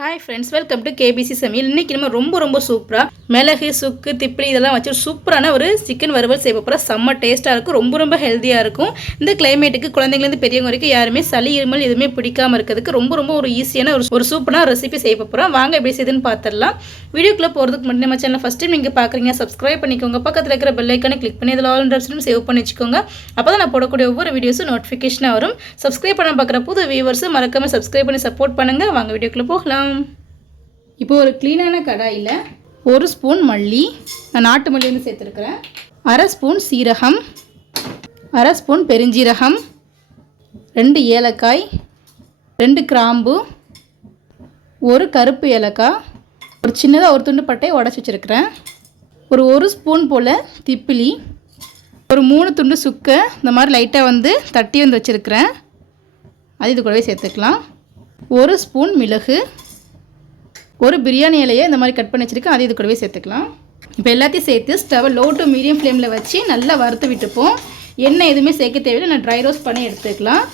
Hi friends welcome to KBC சமையல் இன்றைக்கி நம்ம ரொம்ப ரொம்ப சூப்பராக மிளகு சுக்கு திப்பிலி இதெல்லாம் வச்சு சூப்பரான ஒரு சிக்கன் வறுவல் செய்ய போகிறோம் செம்ம டேஸ்ட்டாக இருக்கும் ரொம்ப ரொம்ப ஹெல்த்தியாக இருக்கும். இந்த கிளைமேட்டுக்கு குழந்தைங்கலேருந்து பெரியவங்க வரைக்கும் யாருமே சளி இருமல் எதுவுமே பிடிக்காம இருக்கிறதுக்கு ரொம்ப ரொம்ப ஒரு ஈஸியான ஒரு ஒரு சூப்பரான ரெசிபி செய்ய போகிறோம் வாங்க எப்படி செய்யுதுன்னு பார்த்துடலாம் வீடியோக்குள்ளே போகிறதுக்கு முன்னாடி நம்ம சேனல் ஃபஸ்ட் டைம் நீங்கள் பார்க்குறீங்க சப்ஸ்கிரைப் பண்ணிக்கோங்க. பக்கத்தில் இருக்கிற பெல் கிளிக் பண்ணி இதில் ஆல் ஆப்ஷனும் சேவ் பண்ணி வச்சுக்கோங்க. அப்போ தான் நான் போடக்கூடிய ஒவ்வொரு வீடியோஸும் நோட்டிஃபிகேஷனாக வரும். சப்ஸ்கிரைப் பண்ண பார்க்குற புது வியூவர்ஸும் மறக்காமல் சப்ஸ்கிரைப் பண்ணி சப்போர்ட் பண்ணுங்கள் வாங்க வீடியோக்குள்ளே போகலாம். இப்போ ஒரு க்ளீனான கடாயில் ஒரு ஸ்பூன் மல்லி நான் நாட்டு மல்லி வந்து சேர்த்துருக்குறேன். அரை ஸ்பூன் சீரகம் அரை ஸ்பூன் பெருஞ்சீரகம் ரெண்டு ஏலக்காய் ரெண்டு கிராம்பு ஒரு கருப்பு ஏலக்காய் ஒரு சின்னதாக ஒரு துண்டு பட்டையை உடச்சி வச்சுருக்கிறேன். ஒரு ஒரு ஸ்பூன் போல் திப்பிலி ஒரு மூணு துண்டு சுக்கை இந்த மாதிரி லைட்டாக வந்து தட்டி வந்து வச்சுருக்கிறேன். அது இது கூடவே சேர்த்துக்கலாம். ஒரு ஸ்பூன் மிளகு ஒரு பிரியாணி இலையை இந்த மாதிரி கட் பண்ணி வச்சுருக்கேன். அது இது கூடவே சேர்த்துக்கலாம். இப்போ எல்லாத்தையும் சேர்த்து ஸ்டவ் லோ டு மீடியம் ஃப்ளேமில் வச்சு நல்லா வறுத்து விட்டுப்போம். எண்ணெய் எதுவுமே சேர்க்க தேவையில்லை. நான் ட்ரை ரோஸ்ட் பண்ணி எடுத்துக்கலாம்.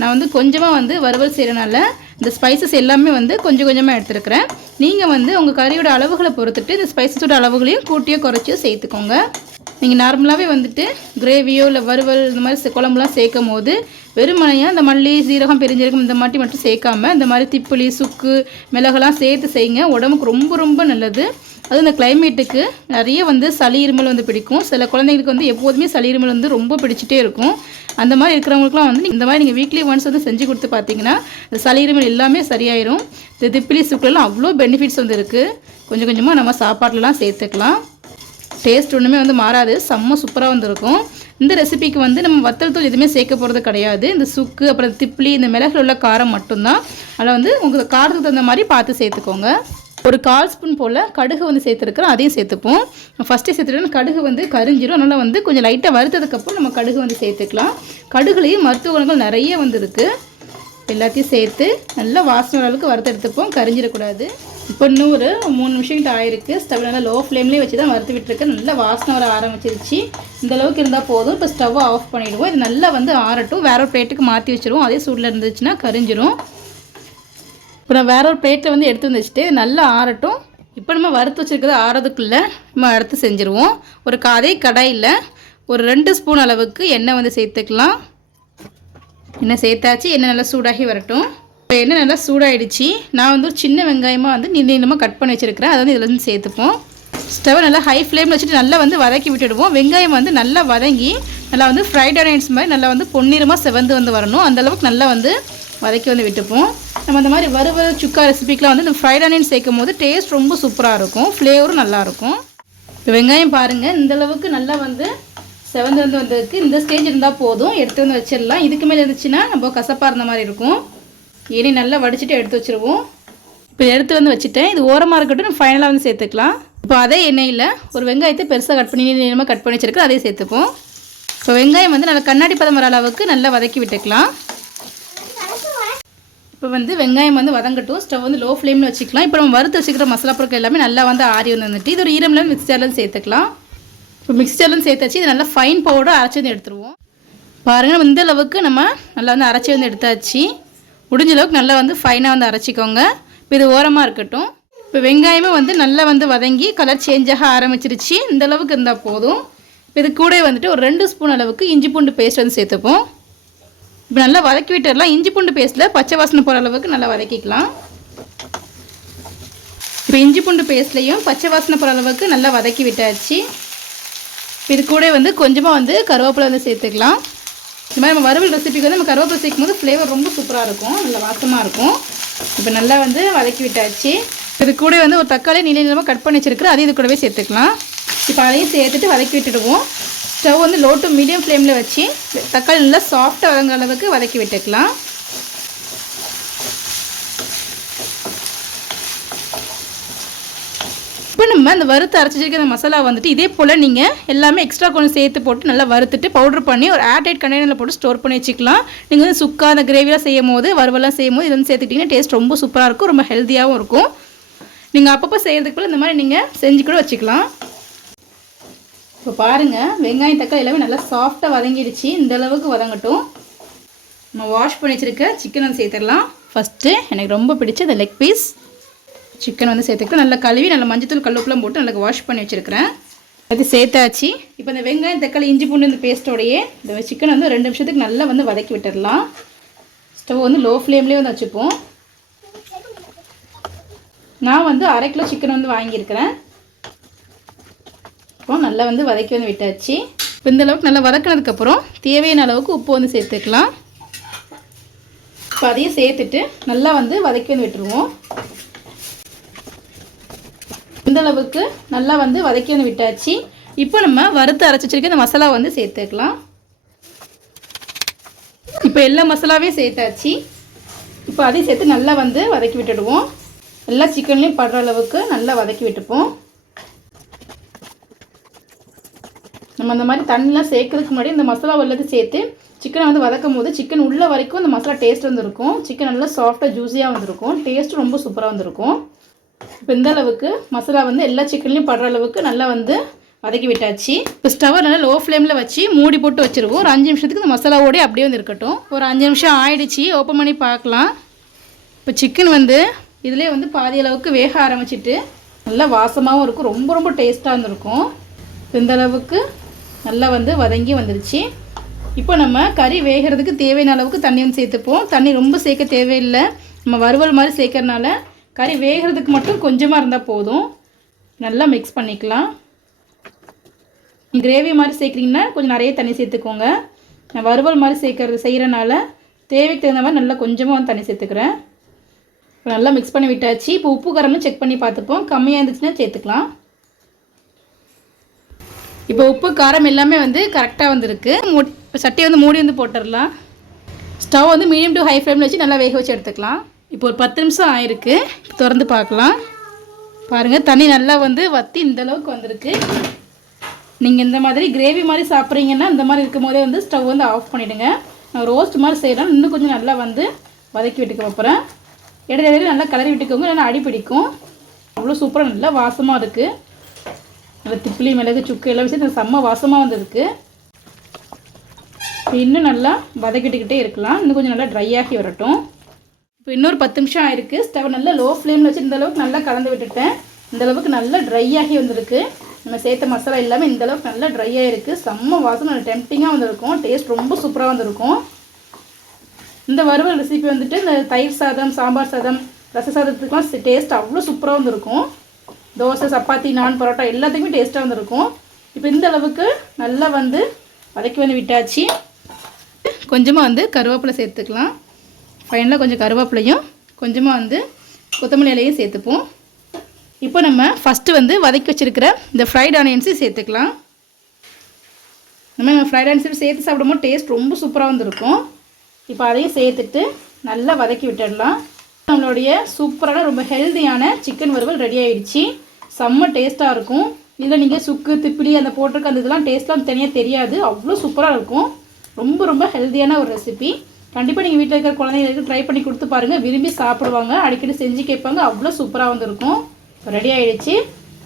நான் வந்து கொஞ்சமாக வந்து வறுவல் செய்கிறனால இந்த ஸ்பைசஸ் எல்லாமே வந்து கொஞ்சம் கொஞ்சமாக எடுத்துருக்கிறேன். நீங்கள் வந்து உங்கள் கறியோட அளவுகளை பொறுத்துட்டு இந்த ஸ்பைசஸோட அளவுகளையும் கூட்டியோ குறைச்சியோ சேர்த்துக்கோங்க. நீங்கள் நார்மலாகவே வந்துட்டு கிரேவியோ இல்லை வறுவல் இந்த மாதிரி சே- குழம்புலாம் சேர்க்கும் போது வெறுமனையாக இந்த மல்லி சீரகம் பெருஞ்சீரகம் இந்த மாதிரி மட்டும் சேர்க்காம இந்த மாதிரி திப்புளி சுக்கு மிளகெல்லாம் சேர்த்து செய்யுங்க. உடம்புக்கு ரொம்ப ரொம்ப நல்லது. அதுவும் இந்த கிளைமேட்டுக்கு நிறைய வந்து சளி இருமல் வந்து பிடிக்கும். சில குழந்தைங்களுக்கு வந்து எப்போதுமே சளி இருமல் வந்து ரொம்ப பிடிச்சிட்டே இருக்கும். அந்த மாதிரி இருக்கிறவங்களுக்குலாம் வந்து இந்த மாதிரி நீங்கள் வீக்லி ஒன்ஸ் வந்து செஞ்சு கொடுத்து பார்த்தீங்கன்னா இந்த சளி இருமல் எல்லாமே சரியாயிரும். இந்த திப்பிலி சுக்குலாம் அவ்வளோ பெனிஃபிட்ஸ் வந்து இருக்குது கொஞ்சம் கொஞ்சமாக நம்ம சாப்பாட்டிலலாம் சேர்த்துக்கலாம். டேஸ்ட் ஒன்றுமே வந்து மாறாது. செம்ம சூப்பராக வந்துருக்கும். இந்த ரெசிபிக்கு வந்து நம்ம வத்தல் தூள் எதுவுமே சேர்க்க போகிறது கிடையாது. இந்த சுக்கு அப்புறம் திப்ளி இந்த மிளகுல உள்ள காரம் மட்டும்தான். அதில் வந்து உங்கள் காரத்துக்கு தகுந்த மாதிரி பார்த்து சேர்த்துக்கோங்க. ஒரு கால் ஸ்பூன் போல் கடுகு வந்து சேர்த்துருக்குறோம். அதையும் சேர்த்துப்போம். ஃபஸ்ட்டே சேர்த்துட்டோம்னா கடுகு வந்து கரிஞ்சிரும். அதனால் வந்து கொஞ்சம் லைட்டாக வறுத்ததுக்கப்புறம் நம்ம கடுகு வந்து சேர்த்துக்கலாம். கடுகுலேயும் மருத்துவ குணங்கள் நிறைய வந்துருக்கு. எல்லாத்தையும் சேர்த்து நல்லா வாசனை அளவுக்கு வறுத்தெடுத்துப்போம் கரிஞ்சிடக்கூடாது. இப்போ இன்னும் ஒரு மூணு நிமிஷம் கிட்ட ஆயிருக்கு. ஸ்டவ் நல்லா லோ ஃப்ளேம்லேயே வச்சு தான் வறுத்து விட்டுருக்கேன் நல்லா வாசனை வர ஆரம்பிச்சிருச்சு. இந்த அளவுக்கு இருந்தால் போதும். இப்போ ஸ்டவ் ஆஃப் பண்ணிவிடுவோம் இது நல்லா வந்து ஆறட்டும். வேற ஒரு பிளேட்டுக்கு மாற்றி வச்சுருவோம். அதே சூடில் இருந்துச்சுன்னா கரிஞ்சிரும். இப்போ நான் வேற ஒரு பிளேட்டில் வந்து எடுத்து வந்துச்சுட்டு நல்லா ஆறட்டும். இப்போ நம்ம வறுத்து வச்சுருக்கிறது ஆறதுக்குள்ளே நம்ம அடுத்து செஞ்சுருவோம். ஒரு காதே அதே கடாயில் ஒரு ரெண்டு ஸ்பூன் அளவுக்கு எண்ணெய் வந்து சேர்த்துக்கலாம். எண்ணெய் சேர்த்தாச்சு. எண்ணெய் நல்லா சூடாகி வரட்டும். இப்போ எண்ணெய் நல்லா சூடாயிடுச்சு நான் வந்து ஒரு சின்ன வெங்காயமாக வந்து நீள நீளமாக கட் பண்ணி வச்சுருக்கிறேன். அதை வந்து இதில் வந்து சேர்த்துப்போம். ஸ்டவ் நல்லா ஹை ஃப்ளேமில் வச்சுட்டு நல்லா வந்து வதக்கி விட்டுடுவோம். வெங்காயம் வந்து நல்லா வதங்கி நல்லா வந்து ஃப்ரைட் ஆனியன்ஸ் மாதிரி நல்லா வந்து பொன்னிறமாக செவந்து வந்து வரணும். அந்த அளவுக்கு நல்லா வந்து வதக்கி வந்து விட்டுப்போம். நம்ம அந்த மாதிரி வறுவல் சுக்கா ரெசிபிக்கெலாம் வந்து இந்த ஃப்ரைட் ஆனியன் சேர்க்கும் போது டேஸ்ட் ரொம்ப சூப்பராக இருக்கும். ஃப்ளேவரும் நல்லாயிருக்கும் இப்போ வெங்காயம் பாருங்கள் இந்த அளவுக்கு நல்லா வந்து செவந்து வந்து வந்ததுக்கு இந்த ஸ்டேஜ் இருந்தால் போதும். எடுத்து வந்து வச்சிடலாம். இதுக்கு மேலே இருந்துச்சுன்னா நம்ம கசப்பாக இருந்த மாதிரி இருக்கும். இனி நல்லா வடிச்சிட்டு எடுத்து வச்சிருவோம். இப்போ எடுத்து வந்து வச்சுட்டேன். இது ஓரமாக இருக்கட்டும் ஃபைனலாக வந்து சேர்த்துக்கலாம். இப்போ அதே எண்ணெயில் ஒரு வெங்காயத்தை பெருசாக கட் பண்ணி நீளமாக கட் பண்ணி வச்சுருக்கு அதையும் சேர்த்துப்போம். இப்போ வெங்காயம் வந்து நல்லா கண்ணாடி பதம் வர அளவுக்கு நல்லா வதக்கி விட்டுக்கலாம். இப்போ வந்து வெங்காயம் வந்து வதங்கட்டும். ஸ்டவ் வந்து லோ ஃப்ளேமில் வச்சுக்கலாம். இப்போ நம்ம வறுத்து வச்சுக்கிற மசாலா பொருட்கள் எல்லாமே நல்லா வந்து ஆறி வந்து வந்துட்டு இது ஒரு ஈரமில் மிக்சர்லாம் சேர்த்துக்கலாம். இப்போ மிக்சர்லாம் சேர்த்தாச்சு. இது நல்லா ஃபைன் பவுடர் அரைச்சி வந்து எடுத்துருவோம். பாருங்கள் இந்த அளவுக்கு நம்ம நல்லா வந்து அரைச்சி வந்து எடுத்தாச்சு. முடிஞ்ச அளவுக்கு நல்லா வந்து ஃபைனாக வந்து அரைச்சிக்கோங்க. இப்போ இது ஓரமாக இருக்கட்டும். இப்போ வெங்காயமும் வந்து நல்லா வந்து வதங்கி கலர் சேஞ்ச் ஆக ஆரம்பிச்சிருச்சு. இந்த அளவுக்கு இருந்தால் போதும். இப்போ இது கூட வந்துட்டு ஒரு ரெண்டு ஸ்பூன் அளவுக்கு இஞ்சி பூண்டு பேஸ்ட் வந்து சேர்த்துப்போம். இப்போ நல்லா வதக்கி விட்டுடலாம் இஞ்சி பூண்டு பேஸ்ட்டில் பச்சை வாசனை போகிற அளவுக்கு நல்லா வதக்கிக்கலாம். இப்போ இஞ்சி பூண்டு பேஸ்ட்லேயும் பச்சை வாசனை போகிற அளவுக்கு நல்லா வதக்கி விட்டாச்சு. இது கூட வந்து கொஞ்சமாக வந்து கருவேப்பிலை வந்து சேர்த்துக்கலாம். இந்த மாதிரி நம்ம வறுவல் ரெசிபிக்கு வந்து நம்ம கருவேப்பிலை சேர்க்கும் போது ஃப்ளேவர் ரொம்ப சூப்பராக இருக்கும். நல்ல வாசமாக இருக்கும். இப்போ நல்லா வந்து வதக்கி விட்டாச்சு. இது கூட வந்து ஒரு தக்காளி நீள நீளமாக கட் பண்ணி வச்சிருக்கிறேன். அதையும் இது கூடவே சேர்த்துக்கலாம். இப்போ அதையும் சேர்த்துட்டு வதக்கி விட்டுடுவோம். ஸ்டவ் வந்து லோ டு மீடியம் ஃப்ளேமில் வச்சு தக்காளி நல்லா சாஃப்டாக வதங்குற அளவுக்கு வதக்கி விட்டுக்கலாம். இப்போ நம்ம அந்த வறுத்து அரைச்சி வச்சிருக்கிற அந்த மசாலா வந்துட்டு இதே போல் நீங்கள் எல்லாமே எக்ஸ்ட்ரா கொஞ்சம் சேர்த்து போட்டு நல்லா வறுத்துட்டு பவுடர் பண்ணி ஒரு ஏர்டைட் கண்டெய்னரில் போட்டு ஸ்டோர் பண்ணி வச்சுக்கலாம். நீங்கள் வந்து சுக்கா அந்த கிரேவியாக செய்யும் போது வறுவலாம் செய்யும் போது இது வந்து சேர்த்துக்கிட்டிங்கன்னா டேஸ்ட் ரொம்ப சூப்பராக இருக்கும் ரொம்ப ஹெல்த்தியாகவும் இருக்கும். நீங்கள் அப்பப்போ செய்கிறதுக்குள்ள இந்த மாதிரி நீங்கள் செஞ்சு கூட வச்சுக்கலாம். இப்போ பாருங்கள் வெங்காயம் தக்காளி எல்லாமே நல்லா சாஃப்டாக வதங்கிடுச்சு. இந்த அளவுக்கு வதங்கட்டும். நம்ம வாஷ் பண்ணி வச்சுருக்க சிக்கன் வந்து சேர்த்துடலாம். ஃபஸ்ட்டு எனக்கு ரொம்ப பிடிச்ச இந்த லெக் பீஸ் சிக்கன் வந்து சேர்த்துக்கிட்டு நல்லா கழுவி நல்லா மஞ்சத்தூள் கல்லுப்புலாம் போட்டு நல்லா வாஷ் பண்ணி வச்சுருக்கிறேன். அது சேர்த்தாச்சு. இப்போ இந்த வெங்காயம் தக்காளி இஞ்சி பூண்டு இந்த பேஸ்ட்டோடையே இந்த சிக்கன் வந்து ரெண்டு நிமிஷத்துக்கு நல்லா வந்து வதக்கி விட்டுடலாம். ஸ்டவ் வந்து லோ ஃப்ளேம்லேயே வந்து வச்சுப்போம். நான் வந்து அரை கிலோ சிக்கன் வந்து வாங்கியிருக்கிறேன். இப்போ நல்லா வந்து வதக்கி வந்து விட்டாச்சு. இப்போ இந்த அளவுக்கு நல்லா வதக்கினதுக்கப்புறம் தேவையான அளவுக்கு உப்பு வந்து சேர்த்துக்கலாம். இப்போ அதையும் சேர்த்துட்டு நல்லா வந்து வதக்கி வந்து விட்டுருவோம். அளவுக்கு நல்லா வந்து வதக்கி வந்து விட்டாச்சு? இப்போ நம்ம வறுத்து அரைச்சி வச்சிருக்க இந்த மசாலா வந்து சேர்த்துக்கலாம். இப்போ எல்லா மசாலாவையும் சேர்த்தாச்சு. இப்போ அதையும் சேர்த்து நல்லா வந்து வதக்கி விட்டுடுவோம். எல்லா சிக்கன்லேயும் படுற அளவுக்கு நல்லா வதக்கி விட்டுப்போம். நம்ம அந்த மாதிரி தண்ணிலாம் சேர்க்கறதுக்கு முன்னாடி இந்த மசாலா உள்ளது சேர்த்து சிக்கனை வந்து வதக்கும் போது சிக்கன் உள்ள வரைக்கும் இந்த மசாலா டேஸ்ட் வந்துருக்கும். சிக்கன் நல்லா சாஃப்டாக ஜூஸியாக வந்திருக்கும். டேஸ்ட்டும் ரொம்ப சூப்பராக வந்திருக்கும். இப்போ இந்த அளவுக்கு மசாலா வந்து எல்லா சிக்கன்லேயும் படுற அளவுக்கு நல்லா வந்து வதக்கி விட்டாச்சு. இப்போ ஸ்டவ்வை நல்லா லோ ஃப்ளேமில் வச்சு மூடி போட்டு வச்சுருவோம். ஒரு அஞ்சு நிமிஷத்துக்கு இந்த மசாலாவோடய அப்படியே வந்து இருக்கட்டும். ஒரு அஞ்சு நிமிஷம் ஆயிடுச்சு. ஓப்பன் பண்ணி பார்க்கலாம். இப்போ சிக்கன் வந்து இதிலே வந்து பாதி அளவுக்கு வேக ஆரம்பிச்சிட்டு நல்லா வாசமாகவும் இருக்கும். ரொம்ப ரொம்ப டேஸ்ட்டாக இருந்திருக்கும். இந்த அளவுக்கு நல்லா வந்து வதங்கி வந்துருச்சு. இப்போ நம்ம கறி வேகிறதுக்கு தேவையான அளவுக்கு தண்ணி வந்து சேர்த்துப்போம். தண்ணி ரொம்ப சேர்க்க தேவையில்லை. நம்ம வறுவல் மாதிரி சேர்க்கறனால கறி வேகிறதுக்கு மட்டும் கொஞ்சமாக இருந்தால் போதும். நல்லா மிக்ஸ் பண்ணிக்கலாம். கிரேவி மாதிரி சேர்க்குறீங்கன்னா கொஞ்சம் நிறைய தண்ணி சேர்த்துக்கோங்க. நான் வறுவல் மாதிரி சேர்க்கறது செய்கிறனால தேவைக்கு தகுந்த மாதிரி நல்லா கொஞ்சமாக வந்து தண்ணி சேர்த்துக்கிறேன். இப்போ நல்லா மிக்ஸ் பண்ணி விட்டாச்சு. இப்போ உப்பு காரம்னு செக் பண்ணி பார்த்துப்போம். கம்மியாக இருந்துச்சுன்னா சேர்த்துக்கலாம். இப்போ உப்பு காரம் எல்லாமே வந்து கரெக்டாக வந்துருக்கு. மூ சட்டியை வந்து மூடி வந்து போட்டுடலாம். ஸ்டவ் வந்து மீடியம் டு ஹை ஃப்ளேமில் வச்சு நல்லா வேக வச்சு எடுத்துக்கலாம். இப்போ ஒரு பத்து நிமிஷம் ஆயிருக்கு. திறந்து பார்க்கலாம். பாருங்கள் தண்ணி நல்லா வந்து வற்றி இந்தளவுக்கு வந்திருக்கு. நீங்கள் இந்த மாதிரி கிரேவி மாதிரி சாப்பிட்றீங்கன்னா இந்த மாதிரி இருக்கும் போதே வந்து ஸ்டவ் வந்து ஆஃப் பண்ணிவிடுங்க நான் ரோஸ்ட் மாதிரி செய்கிறேன் இன்னும் கொஞ்சம் நல்லா வந்து வதக்கி விட்டுக்க போகிறேன் இடையில இடையில நல்லா கலரி விட்டுக்கோங்க. இல்லைன்னா அடி பிடிக்கும். அவ்வளோ சூப்பராக நல்லா வாசமாக இருக்குது நல்லா திப்பிலி மிளகு சுக்கு எல்லாம் வச்சு செம்ம வாசமாக வந்துருக்கு. இன்னும் நல்லா வதக்கிட்டுக்கிட்டே இருக்கலாம். இன்னும் கொஞ்சம் நல்லா ட்ரை ஆகி வரட்டும். இப்போ இன்னொரு பத்து நிமிஷம் ஆயிருக்கு. ஸ்டவ் நல்லா லோ ஃப்ளேமில் வச்சு இந்தளவுக்கு நல்லா கலந்து விட்டுட்டேன். இந்தளவுக்கு நல்லா ட்ரை ஆகி வந்திருக்கு. நம்ம சேர்த்த மசாலா இல்லாமல் இந்த அளவுக்கு நல்லா ட்ரை ஆகிருக்கு செம்ம வாசம் நல்லா டெம்டிங்காக வந்திருக்கும். டேஸ்ட் ரொம்ப சூப்பராக வந்திருக்கும். இந்த வறுவல் ரெசிபி வந்துட்டு இந்த தயிர் சாதம் சாம்பார் சாதம் ரச சாதத்துக்குலாம் டேஸ்ட் அவ்வளோ சூப்பராக வந்திருக்கும். தோசை சப்பாத்தி நான் பரோட்டா எல்லாத்துக்குமே டேஸ்ட்டாக வந்திருக்கும். இப்போ இந்த அளவுக்கு நல்லா வந்து வதக்கி வந்து விட்டாச்சு. கொஞ்சமாக வந்து கருவேப்பிலை சேர்த்துக்கலாம். ஃபைனலாக கொஞ்சம் கருவேப்பிலையும் கொஞ்சமாக வந்து கொத்தமல்லி இலையும் சேர்த்துப்போம். இப்போ நம்ம ஃபஸ்ட்டு வந்து வதக்கி வச்சுருக்கிற இந்த ஃப்ரைட் ஆனியன்ஸையும் சேர்த்துக்கலாம். நம்ம ஃப்ரைட் ஆனியன்ஸையும் சேர்த்து சாப்பிடும்போது டேஸ்ட் ரொம்ப சூப்பராக வந்துருக்கும். இப்போ அதையும் சேர்த்துட்டு நல்லா வதக்கி விட்டுடலாம். நம்மளுடைய சூப்பரான ரொம்ப ஹெல்த்தியான சிக்கன் வறுவல் ரெடி ஆகிடுச்சு செம்ம டேஸ்ட்டாக இருக்கும். இதில் நீங்கள் சுக்கு திப்பிலி அந்த போட்டிருக்க அந்த இதெல்லாம் டேஸ்ட்லாம் தனியாக தெரியாது. அவ்வளோ சூப்பராக இருக்கும். ரொம்ப ரொம்ப ஹெல்த்தியான ஒரு ரெசிபி கண்டிப்பாக நீங்கள் வீட்டில் இருக்கிற குழந்தைங்களுக்கு ட்ரை பண்ணி கொடுத்து பாருங்கள் விரும்பி சாப்பிடுவாங்க. அடிக்கடி செஞ்சு கேட்பாங்க. அவ்வளோ சூப்பராக வந்திருக்கும். ரெடி ஆகிடுச்சு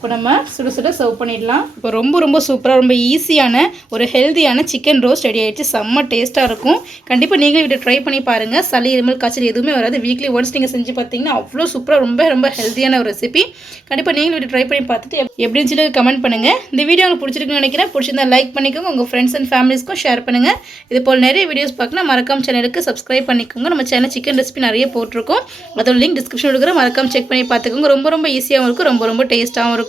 இப்போ நம்ம சுட சுட சர்வ் பண்ணிடலாம். இப்போ ரொம்ப ரொம்ப சூப்பராக ரொம்ப ஈஸியான ஒரு ஹெல்த்தியான சிக்கன் ரோஸ்ட் ரெடி ஆகிடுச்சு செம்ம டேஸ்ட்டாக இருக்கும். கண்டிப்பாக நீங்களும் இதை ட்ரை பண்ணி பாருங்கள் சளி இருமல் காய்ச்சல் எதுவுமே வராது. வீக்லி ஒன்ஸ் நீங்கள் செஞ்சு பார்த்தீங்கன்னா அவ்வளோ சூப்பராக ரொம்ப ரொம்ப ஹெல்த்தியான ஒரு ரெசிபி கண்டிப்பாக நீங்களும் இதை ட்ரை பண்ணி பார்த்துட்டு எப்படின்னு சொல்லி கமெண்ட் பண்ணுங்கள் இந்த வீடியோ உங்களுக்கு பிடிச்சிருக்குன்னு நினைக்கிறேன். பிடிச்சிருந்தா லைக் பண்ணிக்கோங்க. உங்கள் ஃப்ரெண்ட்ஸ் அண்ட் ஃபேமிலிஸ்க்கும் ஷேர் பண்ணுங்கள் இது போல் நிறைய வீடியோஸ் பார்க்கணும் மறக்காம சேனலுக்கு சப்ஸ்கிரைப் பண்ணிக்கோங்க. நம்ம சேனல் சிக்கன் ரெசிபி நிறைய போட்டிருக்கோம். அதோட லிங்க் டிஸ்கிரிப்ஷன் கொடுக்குற மறக்காம செக் பண்ணி பார்த்துக்கோங்க. ரொம்ப ரொம்ப ஈஸியாகவும் இருக்கும். ரொம்ப ரொம்ப டேஸ்ட்டாகவும் இருக்கும்.